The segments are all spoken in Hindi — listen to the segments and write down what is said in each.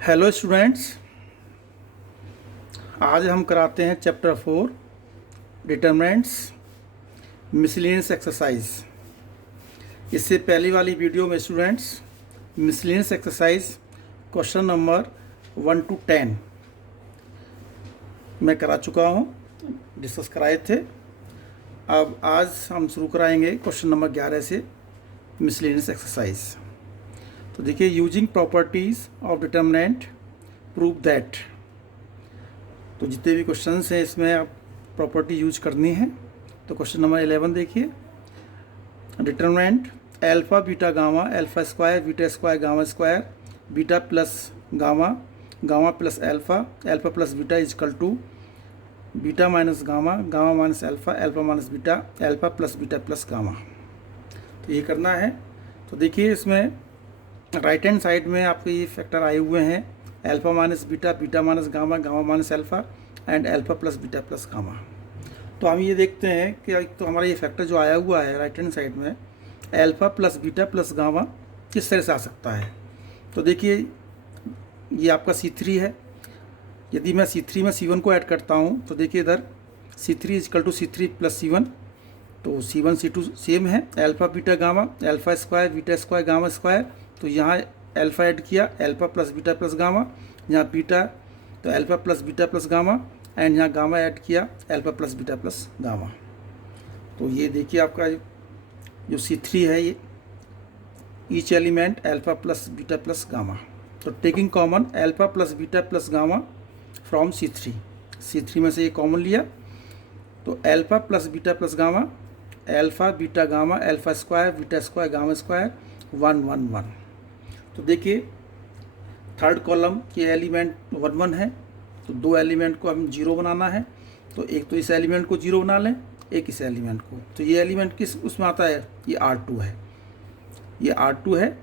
हेलो स्टूडेंट्स, आज हम कराते हैं चैप्टर 4 डिटरमिनेंट्स मिसलेनियस एक्सरसाइज। इससे पहली वाली वीडियो में students miscellaneous exercise question number 1 to 10 मैं करा चुका हूँ, डिस्कस कराए थे। अब आज हम शुरू कराएंगे क्वेश्चन नंबर 11 से मिसलेनियस एक्सरसाइज। तो देखिए, using properties of determinant prove that. तो जितने भी क्वेश्चंस हैं इसमें आप प्रॉपर्टी यूज करनी है। तो क्वेश्चन नंबर 11 देखिए, determinant alpha beta gamma, alpha square beta square gamma square, beta plus gamma, gamma plus alpha, alpha plus beta is equal to beta minus gamma, gamma minus alpha, alpha minus beta, alpha plus beta plus gamma. तो ये करना है। तो देखिए, इसमें राइट हैंड साइड में आपके ये फैक्टर आए हुए हैं, alpha minus beta, beta minus gamma, gamma minus alpha and alpha plus beta plus gamma. तो हम ये देखते हैं कि तो हमारा ये फैक्टर जो आया हुआ है राइट हैंड साइड में, alpha plus beta plus gamma, किस तरह से आ सकता है। तो देखिए, ये आपका C3 है। यदि मैं C3 में C1 को ऐड करता हूँ तो देखिए इधर C3 is equal to C3 plus C1। तो C1 C2 सेम है, alpha beta gamma, alpha square beta square gamma square. तो यहाँ अल्फ़ा ऐड किया, alpha plus beta plus gamma, यहाँ बीटा तो alpha plus beta plus gamma, and यहाँ गामा ऐड किया, alpha plus beta plus gamma. तो ये देखिए आपका जो C3 है, ये each element alpha plus beta plus gamma. तो taking common alpha plus beta plus gamma from C3 में से ये कॉमन लिया। तो alpha plus beta plus gamma, alpha beta gamma, alpha square beta square gamma square 1 1 1। तो देखिए, थर्ड कॉलम के एलिमेंट 1 1 है, तो दो एलिमेंट को हम 0 बनाना है। तो एक तो इस एलिमेंट को 0 बना लें, एक इस एलिमेंट को। तो ये एलिमेंट किस उसमें आता है, ये R2 है, ये R2 है।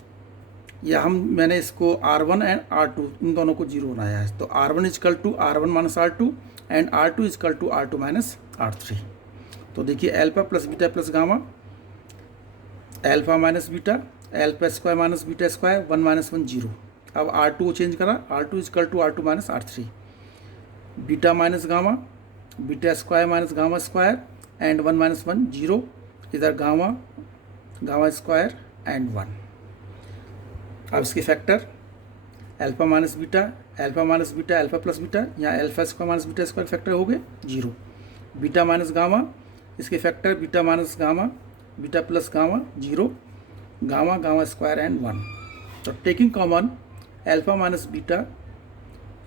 या मैंने इसको R1 एंड R2 इन दोनों को 0 बनाया है। तो R1 is equal to R1 minus R2 and R2 is equal to R2 minus R3। तो देखिए, alpha plus beta plus gamma, alpha minus beta, alpha square minus beta square 1 minus 1 0। अब R2 को चेंज करा, R2 is equal to R2 minus R3, beta minus gamma, beta square minus gamma square and 1 minus 1 0। इधर गामा, गामा स्क्वायर एंड 1। अब इसके factor alpha minus beta, alpha minus beta, alpha plus beta, यहाँ alpha square minus beta square factor हो गए 0। बीटा माइनस गामा, इसके factor beta minus gamma, beta plus gamma 0, gamma gamma square and 1। तो taking common alpha minus beta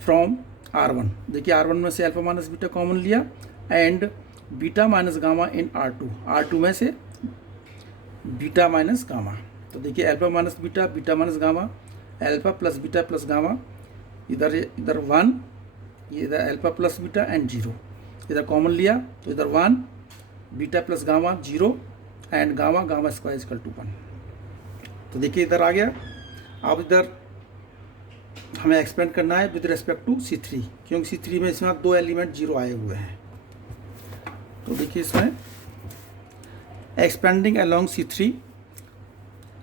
from R1, देखिए R1 में से अल्फ़ा माइनस बीटा कॉमन लिया and beta minus gamma in R2 में से बीटा माइनस गामा। तो देखिए, alpha minus beta, beta minus gamma, alpha plus beta plus gamma, इधर 1, ये इधर अल्फ़ा प्लस बीटा एंड 0। इधर कॉमन लिया तो इधर 1, beta plus gamma 0 and gamma gamma square is equal to 1। तो देखिए इधर आ गया। अब इधर हमें एक्सपेंड करना है विद रिस्पेक्ट टू C3, क्योंकि C3 में इसमें दो एलिमेंट 0 आए हुए हैं। तो देखिए, इसमें एक्सपेंडिंग अलोंग C3,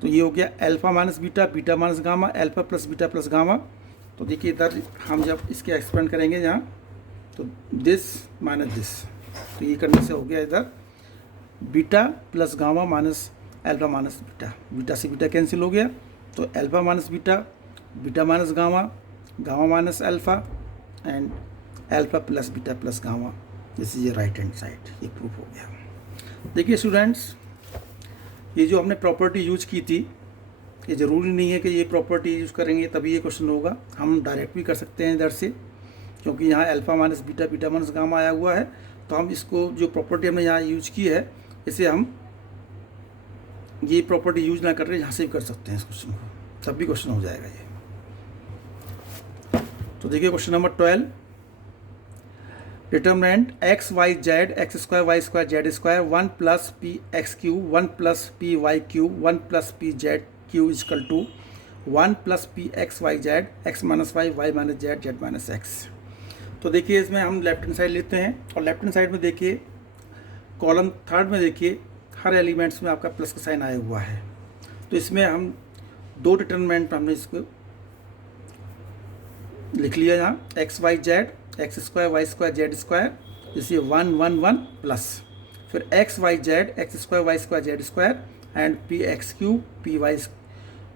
तो ये हो गया alpha minus beta, beta minus gamma, alpha plus beta plus gamma. तो देखिए, इधर हम जब इसके एक्सपेंड करेंगे यहाँ, तो दिस माइनस दिस, तो ये करने से हो गया इधर beta plus gamma minus alpha minus beta, beta से बीटा कैंसिल हो गया। तो alpha minus beta, beta minus gamma, gamma minus alpha and alpha plus beta plus gamma. This is ये राइट हैंड साइड, ये प्रूफ हो गया। देखिए स्टूडेंट्स, ये जो हमने प्रॉपर्टी यूज की थी, ये ज़रूरी नहीं है कि ये प्रॉपर्टी यूज़ करेंगे तभी ये क्वेश्चन होगा। हम डायरेक्ट भी कर सकते हैं इधर से, क्योंकि यहाँ alpha minus beta, beta minus gamma आया हुआ है। तो हम इसको जो प्रॉपर्टी हमने यहाँ यूज की है, इसे हम ये प्रॉपर्टी यूज ना कर रहे यहाँ से भी कर सकते हैं इस क्वेश्चन को, तब भी क्वेश्चन हो जाएगा ये। तो देखिए question number 12, determinant x y z, x square y square z square 1 plus p x q, 1 plus p y q, 1 plus p z q is equal to 1 plus p x y z, x minus y, y minus z, z minus x. तो देखिए, इसमें हम लेफ्ट हैंड साइड लेते हैं, और लेफ्ट हैंड साइड में देखिए कॉलम थर्ड में देखिए हर एलिमेंट्स में आपका प्लस का साइन आया हुआ है। तो इसमें हम दो डिटरमिनेंट हमने इसको लिख लिया यहाँ x y z x square y square z square, इसे 1 1 1 प्लस फिर x y z x square y square z square and p x q p y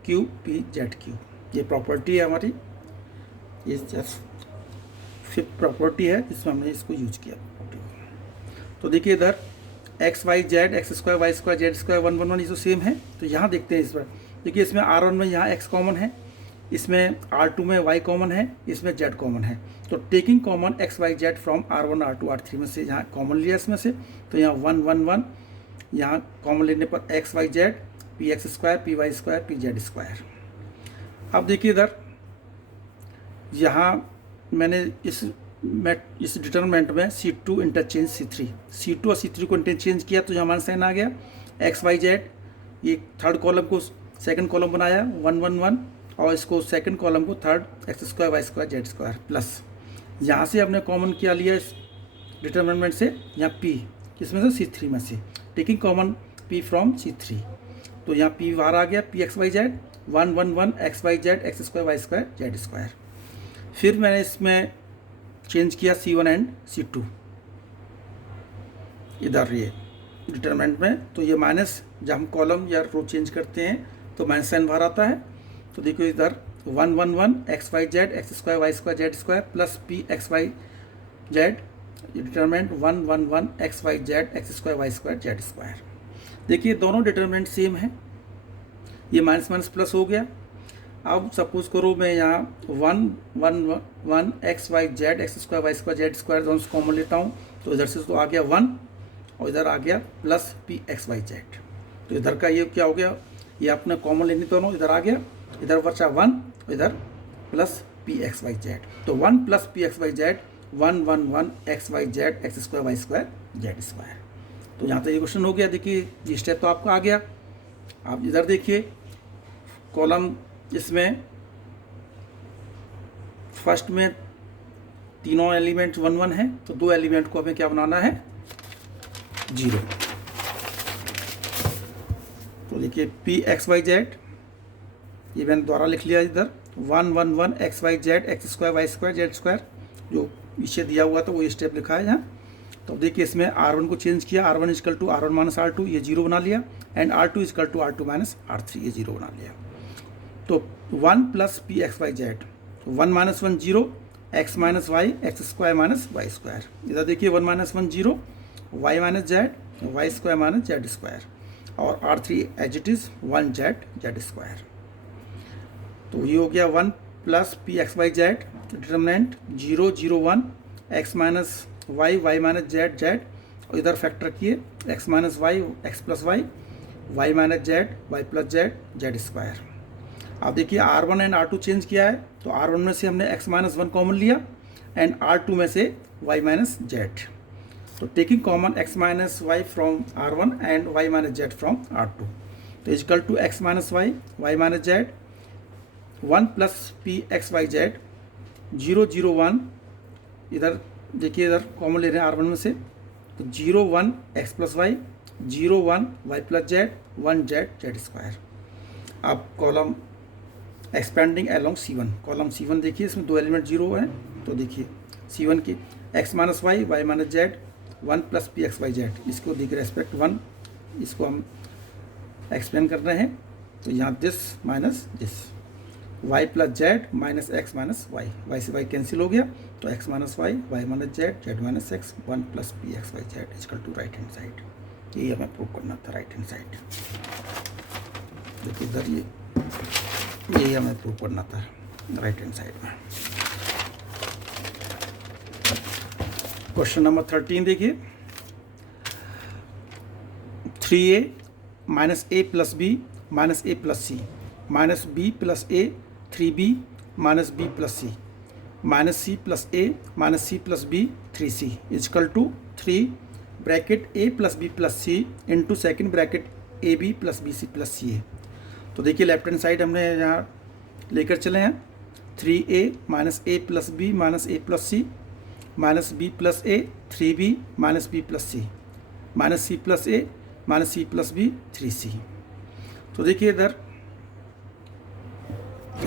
q p z q. ये प्रॉपर्टी है हमारी, ये फिफ्थ प्रॉपर्टी है जिसमें हमने इसको यूज किया। तो देखिए इधर x y z x square y square z square 1 1 1 ये तो सेम है। तो यहाँ देखते हैं इस पर, देखिए इसमें R1 में यहाँ x कॉमन है, इसमें R2 में y कॉमन है, इसमें z कॉमन है। तो taking common x y z from R1 R2 R3 में से यहाँ कॉमन लिया इसमें से, तो यहाँ 1 1 1 यहाँ कॉमन लेने पर x y z p x square p y square p z square. अब देखिए इधर यहाँ मैंने इस डिटरमिनेंट में C2 इंटरचेंज C2 और C3 को इंटरचेंज किया, तो यहाँ हमारा साइन आ गया एक्स वाई जेड, ये थर्ड कॉलम को सेकंड कॉलम बनाया 1 1 1 और इसको सेकंड कॉलम को third x square y square z square plus यहाँ से हमने कॉमन क्या लिया इस डिटरमिनेंट से, यहाँ P किसमें से C3 में से, taking common P from C3, तो यहाँ P बाहर आ गया P x y z 1 1 1 x y z x square y square z square. फिर मैंने इसमें चेंज किया C1 एंड C2 इधर ये डिटरमिनेंट में, तो ये माइनस जब हम कॉलम या रो चेंज करते हैं तो माइनस साइन बाहर आता है। तो देखो इधर 1 1 1 x y z x square y square z square plus p x y z determinant 1 1 1 x y z x square y square z square. देखिए दोनों डिटरमिनेंट सेम है, ये माइनस माइनस प्लस हो गया। अब सपोज करो मैं यहाँ 1 1 1 x y z x square y square z square दोनों से कॉमन लेता हूँ, तो इधर से तो आ गया 1 और इधर आ गया plus p x y z. तो इधर का ये क्या हो गया, ये आपने कॉमन लेनी दोनों, इधर आ गया, इधर बचा 1 और इधर plus p x y z, तो 1 plus p x y z 1 1 1 x y z x square y square z square. तो यहाँ तो ये क्वेश्चन हो गया। देखिए ये स्टेप तो आपका आ गया। आप इधर देखिए कॉलम, इसमें फर्स्ट में तीनों एलिमेंट 1 1 है, तो दो एलिमेंट को हमें क्या बनाना है 0। तो देखिए पी एक्स वाई जेड ये मैंने द्वारा लिख लिया इधर 1 1 1 x y z x square y square z square, जो पीछे दिया हुआ था वो स्टेप लिखा है यहाँ। तो देखिए इसमें R1 को चेंज किया, R1 is equal to R1 minus R2 ये 0 बना लिया, and R2 is equal to R2 minus R3 ये 0 बना लिया। तो 1 plus p x y z 1 minus 1 0 x minus y x square minus y square. इधर देखिए 1 minus 1 0 y minus z y square minus z square, और R3 as it is 1 z z square. तो ये हो गया 1 plus p x y z determinant 0 0 1 x minus y y minus z z, और इधर फैक्टर किए x minus y x plus y y minus z y plus z z square. अब देखिए R1 एंड R2 चेंज किया है, तो R1 में से हमने x माइनस 1 कॉमन लिया एंड R2 में से y माइनस जेड। तो taking common x minus y from R1 and y minus z from R2, तो is equal to x minus y y minus z 1 plus p x y z 0 0 1, इधर देखिए इधर कॉमन ले रहे हैं R1 में से, तो 0 1 x plus y 0 1 y plus z 1 z z square. अब column expanding along C1, column C1 देखिए इसमें दो एलिमेंट 0 हैं, तो देखिए C1 की x minus y y minus z 1 plus p x y z, इसको दिख रेस्पेक्ट 1 इसको हम एक्सप्लेन कर रहे हैं। तो यहाँ this minus this y plus z minus x minus y, y से वाई कैंसिल हो गया, तो x minus y y minus z z minus x 1 plus p x y z is equal to right hand side. यही हमें प्रूव करना था, राइट हैंड साइड। देखिए इधर यही हमें प्रूव करना था राइट हैंड साइड में। क्वेश्चन नंबर 13 देखिए 3a minus a plus b minus a plus C minus b plus a 3b minus b plus C minus c plus a minus c plus b 3c is equal to 3 bracket a plus b plus c into second bracket a b plus b c plus c है। तो देखिए लेफ्ट हैंड साइड हमने यहाँ लेकर चले हैं 3a minus a plus b minus a plus C minus b plus a 3b minus b plus C minus c plus a minus c plus b 3c। तो देखिए इधर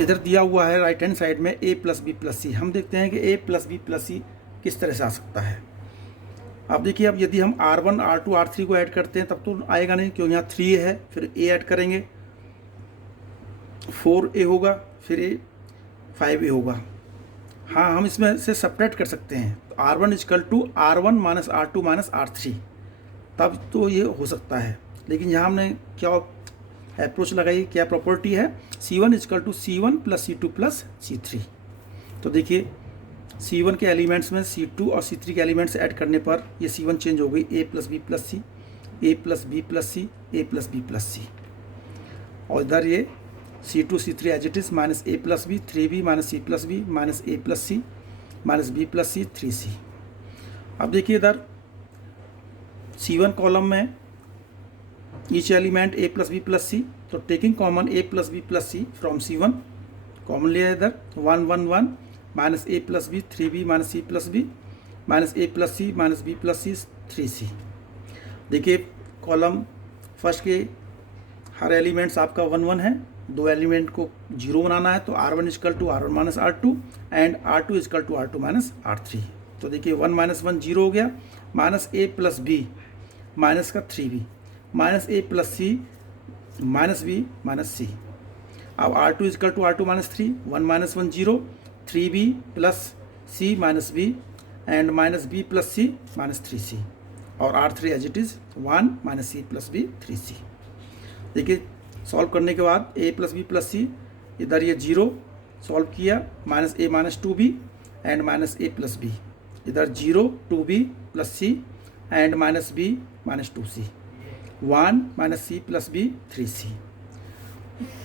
इधर दिया हुआ है राइट हैंड साइड में a plus b plus c. हम देखते हैं कि a plus b plus c किस तरह से आ सकता है। अब देखिए, अब यदि हम R1 R2 R3 को ऐड करते हैं तब तो आएगा नहीं, क्योंकि यहाँ 3 है, फिर a ऐड करेंगे 4a होगा, फिर a 5a होगा। हाँ, हम इसमें से सपरेट कर सकते हैं, तो R1 is equal to R1 minus R2 minus R3, तब तो ये हो सकता है। लेकिन यहाँ हमने क्या अप्रोच लगाई, क्या प्रॉपर्टी है, C1 is equal to C1 plus C2 plus C3। तो देखिए C1 के एलिमेंट्स में C2 और C3 के एलिमेंट्स ऐड करने पर ये C1 चेंज हो गई a plus b plus c, a plus b plus c, a plus b plus c. और इधर ये C2 C3 as it is minus a plus b 3b minus c plus b minus a plus C minus b plus C 3c। अब देखिए इधर C1 कॉलम में each element a plus b plus c, तो taking common a plus b plus c from C1 common लिया इधर 1 1 1 minus a plus b 3b minus c plus b minus a plus C minus b plus C 3c। देखिए कॉलम फर्स्ट के हर एलिमेंट्स आपका 1 1 है, दो एलिमेंट को 0 बनाना है, तो R1 is equal to R1 minus R2 and R2 is equal to R2 minus R3। तो देखिए 1 माइनस 1 0 हो गया, minus a plus b minus का 3b minus a plus C minus b minus c। अब R2 is equal to R2 minus 3, 1 minus 1 0, 3b plus c minus b and minus b plus c minus 3c। और R3 as it is 1 minus c plus b 3c। देखिए सॉल्व करने के बाद a plus b plus c, इधर ये 0 सॉल्व किया, minus a minus 2b and minus a plus b, इधर 0 2b plus c and minus b minus 2c, 1 minus c plus b 3c।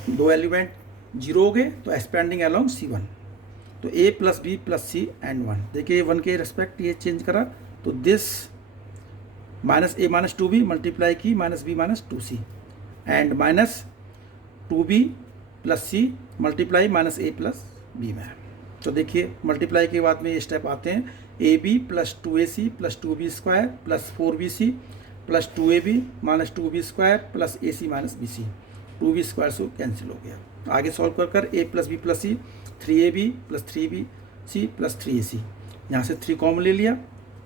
दो एलिमेंट 0 हो गए तो एक्सपेंडिंग अलोंग C1, तो a plus b plus c and 1। देखिए 1 के रेस्पेक्ट ये चेंज करा, तो this minus a minus 2b multiply की minus b minus 2c and minus 2b plus c multiply minus a plus b में। तो देखिए मल्टीप्लाई के बाद में ये स्टेप आते हैं, ab plus 2ac plus 2b square plus 4bc plus 2ab minus 2b square plus ac minus bc, 2b square से कैंसिल हो गया। आगे सॉल्व कर a plus b plus c 3ab plus 3bc plus 3ac, यहाँ से 3 कॉमन ले लिया,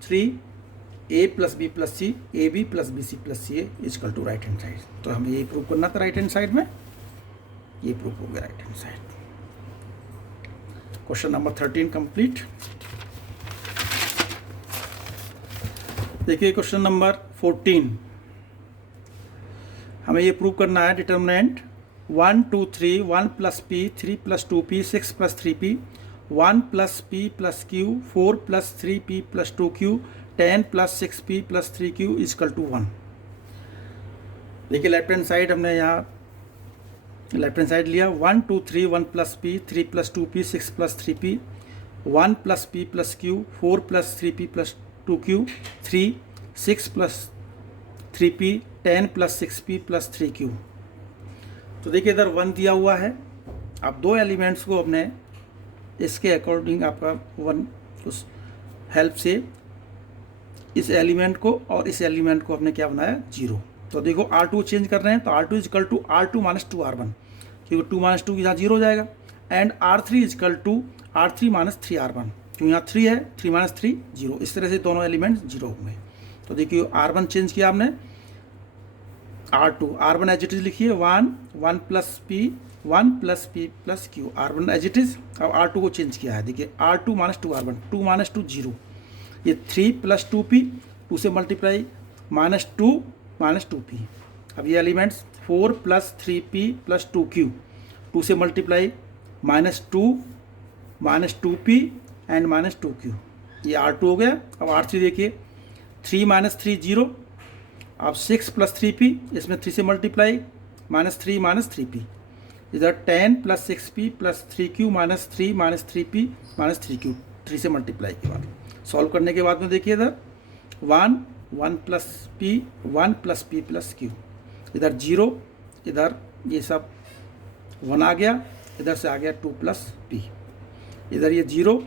3a plus b plus c ab plus bc plus c is equal to right hand side. तो हमें ये प्रूव करना था राइट हैंड साइड में, ये प्रूव हो गया right hand side. Question number 13 complete. देखिए क्वेश्चन नंबर 14, हमें ये प्रूव करना है determinant 1 2 3 1 plus p 3 plus 2p 6 plus 3p 1 plus p plus q 4 plus 3p plus 2q 10 plus 6p plus 3q is equal to 1। देखिए लेफ्ट हैंड साइड हमने यहाँ लेफ्ट हैंड साइड लिया, 1 2 3 1 plus p 3 plus 2p 6 plus 3p 1 plus p plus q 4 plus 3p plus 2q 3 6 plus 3p 10 plus 6p plus 3q। तो देखिए इधर 1 दिया हुआ है, अब दो एलिमेंट्स को अपने इसके अकॉर्डिंग आपका 1 उस हेल्प से इस एलिमेंट को और इस एलिमेंट को हमने क्या बनाया 0। तो देखो R2 चेंज कर रहे हैं, तो R2 is equal to R2 minus 2R1, क्योंकि 2 माइनस 2 यहाँ 0 हो जाएगा, and R3 is equal to R3 minus 3R1, क्योंकि यहाँ 3 है, 3 माइनस 3 0। इस तरह से दोनों एलिमेंट 0 होंगे। तो देखिए R1 चेंज किया आपने, R1 एज इट इज लिखिए 1 plus p 1 plus p plus q, R1 as it is. अब R2 को चेंज किया है, देखिए R2 माइनस 2R1, 2 माइनस 2 0, ये 3 प्लस 2p 2 से मल्टीप्लाई माइनस 2 माइनस 2p। अब ये elements 4 plus 3p plus 2q 2 से multiply minus 2p and minus 2q, ये R2 हो गया। अब R3 देखिए 3 माइनस 3 0, अब 6 प्लस 3p, इसमें 3 से मल्टीप्लाई माइनस 3 माइनस 3p, इधर 10 plus 6p plus 3q minus 3 minus 3p minus 3q, 3 से मल्टीप्लाई के बाद सॉल्व करने के बाद में देखिए इधर 1 प्लस p प्लस q, इधर 0, इधर ये सब 1 आ गया, इधर से आ गया 2 प्लस p, इधर ये 0,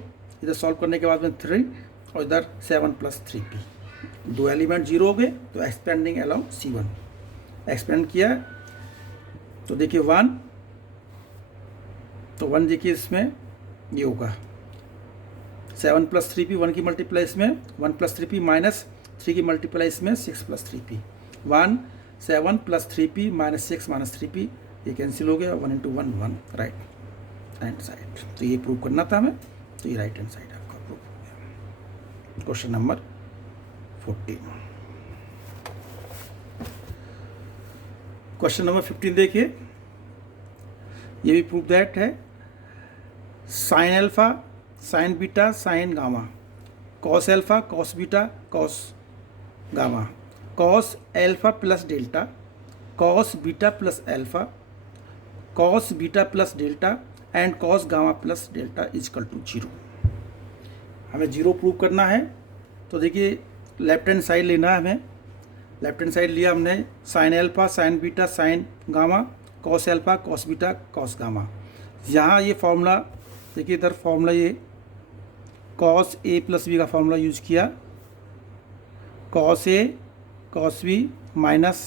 इधर सॉल्व करने के बाद में 3 और इधर 7 प्लस 3p। दो एलिमेंट 0 हो गए, तो एक्सपेंडिंग अलोंग C1 एक्सपेंड किया, तो देखिए 1 तो 1 देखिए इसमें ये होगा 7 + 3p, 1 की मल्टीप्लाई इसमें 1 + 3p माइनस 3 की मल्टीप्लाई इसमें 6 + 3p, 1 7 + 3p minus 6 minus 3p, ये कैंसिल हो गया, 1 × 1 1 राइट हैंड साइड। तो ये प्रूव करना था हमें, तो ये राइट हैंड साइड आपका प्रूव हो गया। Question number 14। क्वेश्चन नंबर 15 देखिए, ये भी प्रूव दैट है sine alpha sine beta sine gamma, cos alpha cos beta cos gamma, cos alpha plus delta, cos beta plus alpha, cos beta plus delta and cos gamma plus delta is equal to 0। हमें 0 प्रूव करना है। तो देखिए लेफ्ट हैंड साइड लेना है हमें। लेफ्ट हैंड साइड लिया हमने sign alpha sine beta sine gamma, cos alpha cos beta cos gamma. यहाँ ये फॉर्मूला देखिए, इधर फॉर्मूला ये कॉस ए प्लस बी का फॉर्मूला यूज किया, cos A cos B minus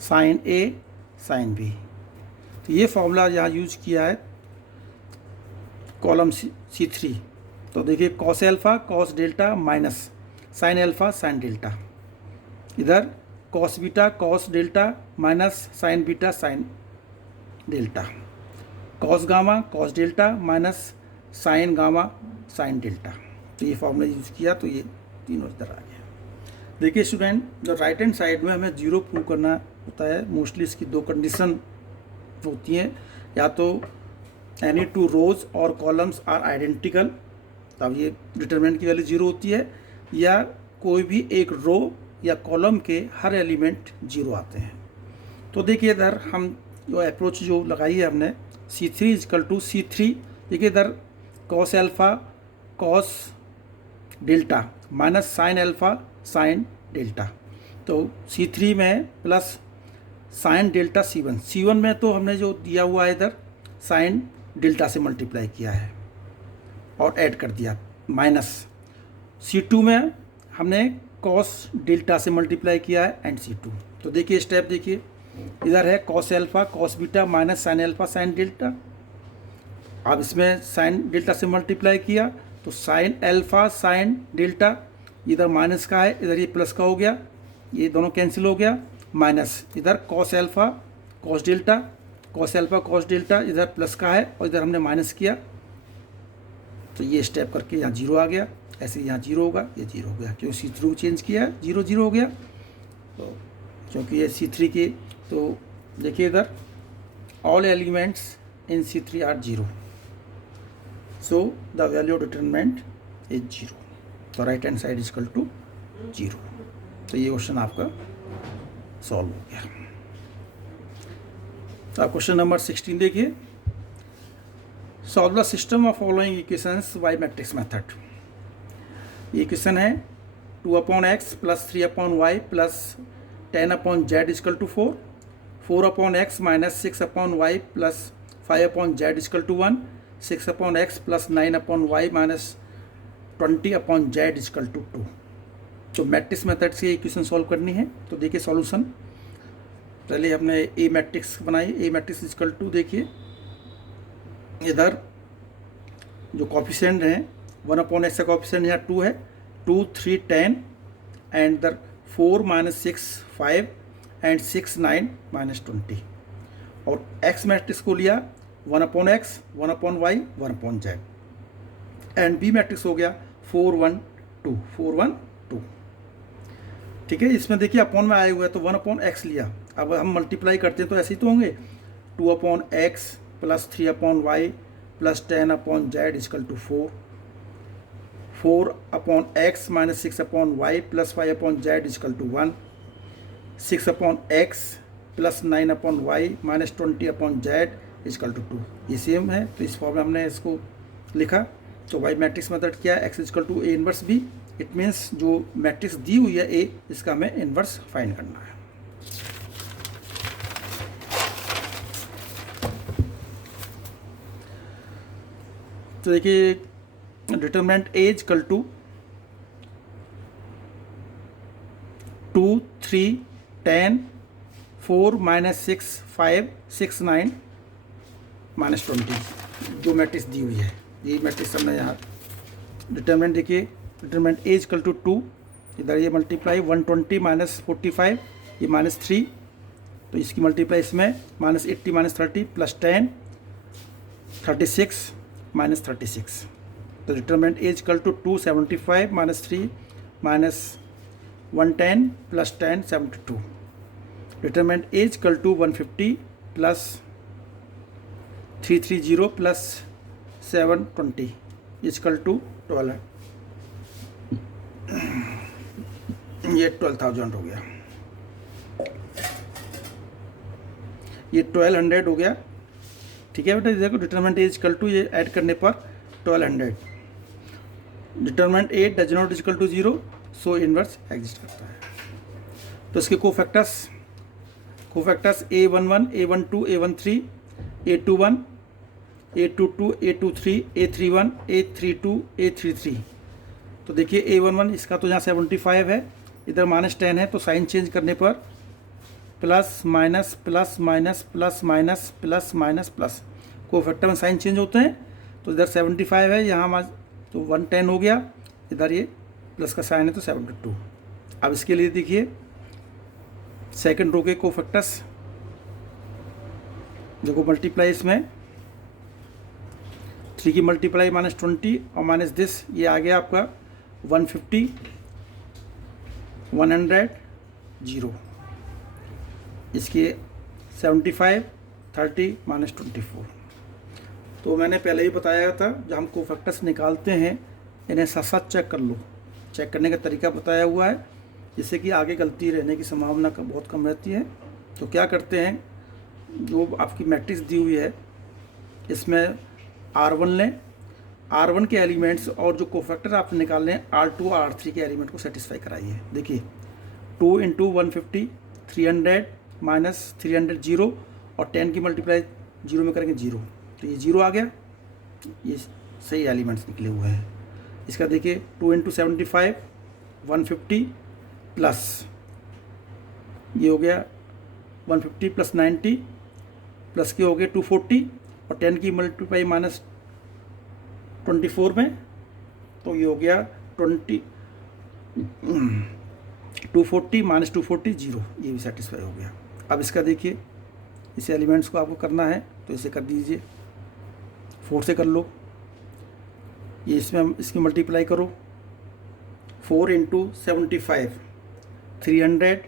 sign A sine B. तो ये फॉर्मूला यहाँ यूज किया है कॉलम C3। तो देखिए cos alpha cos delta minus sine alpha sine delta, इधर cos beta cos delta minus sine beta sine delta, cos gamma cos delta minus sine gamma sine delta. तो ये फॉर्मूला यूज किया, तो ये तीनों इधर आ गया। देखिए स्टूडेंट, जो राइट हैंड साइड में हमें 0 प्रूव करना होता है, मोस्टली इसकी 2 कंडीशन होती हैं, या तो एनी 2 रोज और कॉलम्स आर आइडेंटिकल, तब ये डिटरमिनेंट की वैल्यू 0 होती है, या कोई भी एक रो या कॉलम के हर एलिमेंट 0 आते हैं। तो देखिए इधर हम जो अप्रोच जो लगाई है हमने C3 = C3, देखिए इधर cos alpha cos delta minus sine alpha sine delta, तो C3 में प्लस साइन डेल्टा C1 में तो हमने जो दिया हुआ है इधर साइन डेल्टा से मल्टीप्लाई किया है और ऐड कर दिया, माइनस C2 में हमने कॉस डेल्टा से मल्टीप्लाई किया है एंड C2। तो देखिए स्टेप देखिए, इधर है cos alpha cos beta minus sine alpha sine delta. अब इसमें साइन डेल्टा से मल्टीप्लाई किया तो साइन अल्फा साइन डेल्टा, इधर माइनस का है, इधर ये प्लस का हो गया, ये दोनों कैंसिल हो गया, माइनस इधर cos alpha cos delta, cos alpha cos delta, इधर प्लस का है और इधर हमने माइनस किया, तो ये स्टेप करके यहाँ 0 आ गया। ऐसे यहाँ 0 होगा, ये 0 हो गया, क्योंकि C3 चेंज किया है, 0 0 हो गया। तो क्योंकि ये C3 के, तो देखिए इधर all elements in C3 are 0, so the value of determinant is 0। तो right hand side is equal to 0। तो ये क्वेश्चन आपका सॉल्व हो गया। अब क्वेश्चन नंबर 16 देखिए, solve the system of following equations by matrix method. ये क्वेश्चन है 2/x + 3/y + 10/z is equal to 4, 4/x - 6/y + 5/z is equal to 1, 6/x + 9/y - 20/z is equal to 2। तो मैट्रिक्स मेथड से इक्वेशन सॉल्व करनी है। तो देखिए सॉल्यूशन, पहले हमने ए मैट्रिक्स बनाई, ए मैट्रिक्स इजकल टू, देखिए इधर जो कॉफिशिएंट हैं 1/x का कॉफिशिएंट यहाँ 2 है, 2 3 10 एंड इधर 4 - 6 5 एंड 6 9 - 20। और x मैट्रिक्स को लिया 1/x 1/y 1/z and B matrix हो गया 4 1 2 4 1 2। ठीक है, इसमें देखिए अपॉन में आए हुए हैं तो 1/x लिया। अब हम मल्टीप्लाई करते हैं तो ऐसे ही तो होंगे, 2/x + 3/y + 10/z is equal to 4, 4/x - 6/y + 5/z is equal to 1, 6/x + 9/y - 20/z is equal to 2। ये सेम है, तो इस फॉर्म में हमने इसको लिखा। तो वाई मैट्रिक्स मेथड क्या है, x is equal to A inverse B। It means जो मैट्रिक्स दी हुई है A, इसका हमें इनवर्स फाइंड करना है। तो देखिए डिटरमिनेंट A इजकल टू 2 3 10 4 - 6 5 6 9 -20 जो मैट्रिक्स दी हुई है, यही मैट्रिक्स हमने यहाँ डिटरमिनेंट देखिए, डिटरमिनेंट ए इक्वल टू 2, इधर ये मल्टीप्लाई 120 -45 ये -3, तो इसकी मल्टीप्लाई इसमें -80 -30 +10 36 -36, तो determinant A equal to 275 -3 -110 +10 72, determinant A equal to 150 +330 +720 equal to 12, ये 12,000 हो गया, ये 1200 हो गया। ठीक है बेटा, देखो डिटरमिनेंट ए इक्वल टू ये ऐड करने पर 1200, determinant A does not equal to 0, so inverse exist करता है। तो इसके cofactors A11 A12 A13 A21 A22 A23 A31 A32 A33, तो देखिए A11 इसका तो यहाँ 75 है, इधर -10 है, तो साइन चेंज करने पर plus minus plus minus plus minus plus minus plus, cofactor में साइन चेंज होते हैं, तो इधर 75 है, यहाँ तो 110 हो गया, इधर ये प्लस का साइन है तो 72। अब इसके लिए देखिए सेकंड रो के कोफैक्टर्स, देखो मल्टीप्लाई इसमें 3 की मल्टीप्लाई -20 और माइनस दिस, ये आ गया आपका 150 100 0, इसके 75 30 -24। तो मैंने पहले ही बताया था, जब हम कोफैक्टर्स निकालते हैं इन्हें साथ साथ चेक कर लो, चेक करने का तरीका बताया हुआ है, जिससे कि आगे गलती रहने की संभावना बहुत कम रहती है। तो क्या करते हैं, जो आपकी मैट्रिक्स दी हुई है इसमें R1 लें, R1 के एलिमेंट्स और जो कोफैक्टर आपने निकालने हैं R2 और R3 के एलिमेंट को सेटिस्फाई कराइए। देखिए 2 × 150 300 -300 0 और 10 की मल्टीप्लाई 0 में करेंगे 0, तो ये 0 आ गया, ये सही एलिमेंट्स निकले हुए हैं। इसका देखिए 2 × 75 150 प्लस ये हो गया 150 + 90 प्लस के हो गए 240 और 10 की मल्टीप्लाई -24 में, तो ये हो गया 240 -240 0, ये भी सेटिस्फाई हो गया। अब इसका देखिए, इस एलिमेंट्स को आपको करना है तो इसे कर दीजिए, 4 से कर लो, ये इसमें इसकी मल्टीप्लाई करो, 4 × 75 300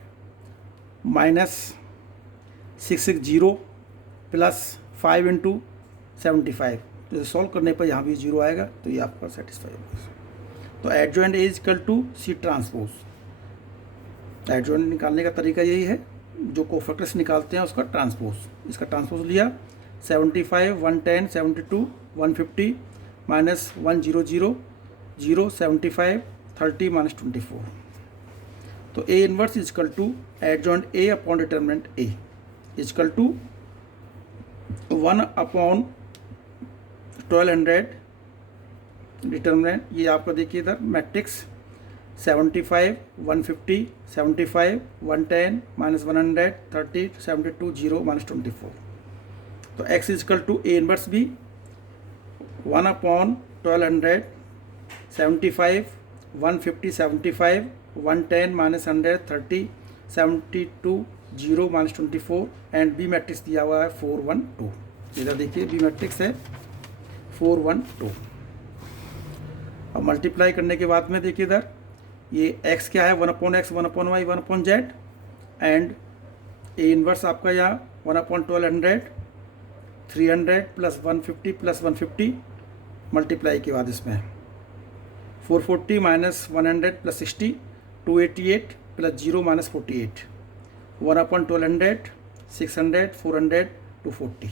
-660 प्लस 5 × 75, तो इसे सॉल्व करने पर यहाँ भी 0 आएगा, तो ये आपका सेटिस्फाई होगा। तो adjoint A equal to C transpose, adjoint निकालने का तरीका यही है, जो कोफैक्टर्स निकालते हैं उसका ट्रांसपोज, इसका ट्रांसपोज लिया 75 110 72 150 -100 0 75 30 -24, तो A inverse equal to adjoint A upon determinant A equal to 1/1200 determinant, ये आपका देखिए इधर मैट्रिक्स 75 150 75 110 -100 30 72 0 -24, तो X equal to A inverse भी 1/1200 75 150 75 110 -100 30 72 0 -24 एंड बी मैट्रिक्स दिया हुआ है 4 1 2, इधर देखिए बी मैट्रिक्स है 4 1 2। अब मल्टीप्लाई करने के बाद में देखिए इधर ये x क्या है 1/x 1/y 1/z and A inverse आपका यहाँ 1/1200 300 + 150 + 150 मल्टीप्लाई के बाद इसमें 440 -100 + 60 288 + 0 -48 1/1200 600 400 240,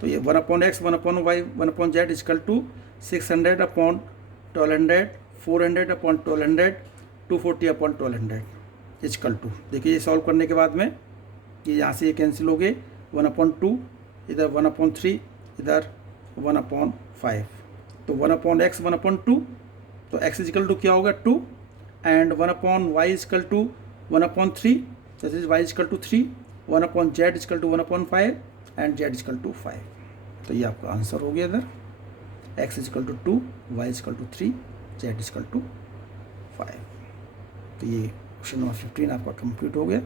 तो ये 1/x 1/y 1/z equal to 600/1200 400/1200 240/1200 equal to, देखिए ये सॉल्व करने के बाद में ये यहाँ से ये कैंसिल हो गए 1/2 इधर 1/3 इधर 1/5, तो 1/x 1/2, तो x इक्वल टू क्या होगा 2 and 1/y equal to 1/3, that is y equal to 3 1/z equal to 1/5 and z equal to 5। तो ये आपका आंसर हो गया इधर, x is equal to 2, y is equal to 3, z is equal to 5। तो ये क्वेश्चन नंबर 15 आपका कंप्लीट हो गया।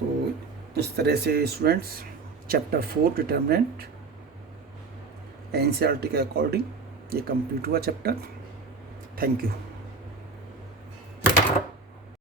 तो इस तरह से स्टूडेंट्स चैप्टर 4 डिटर्मिनेंट एनसीईआरटी के अकॉर्डिंग ये कंप्लीट हुआ चैप्टर। Thank you.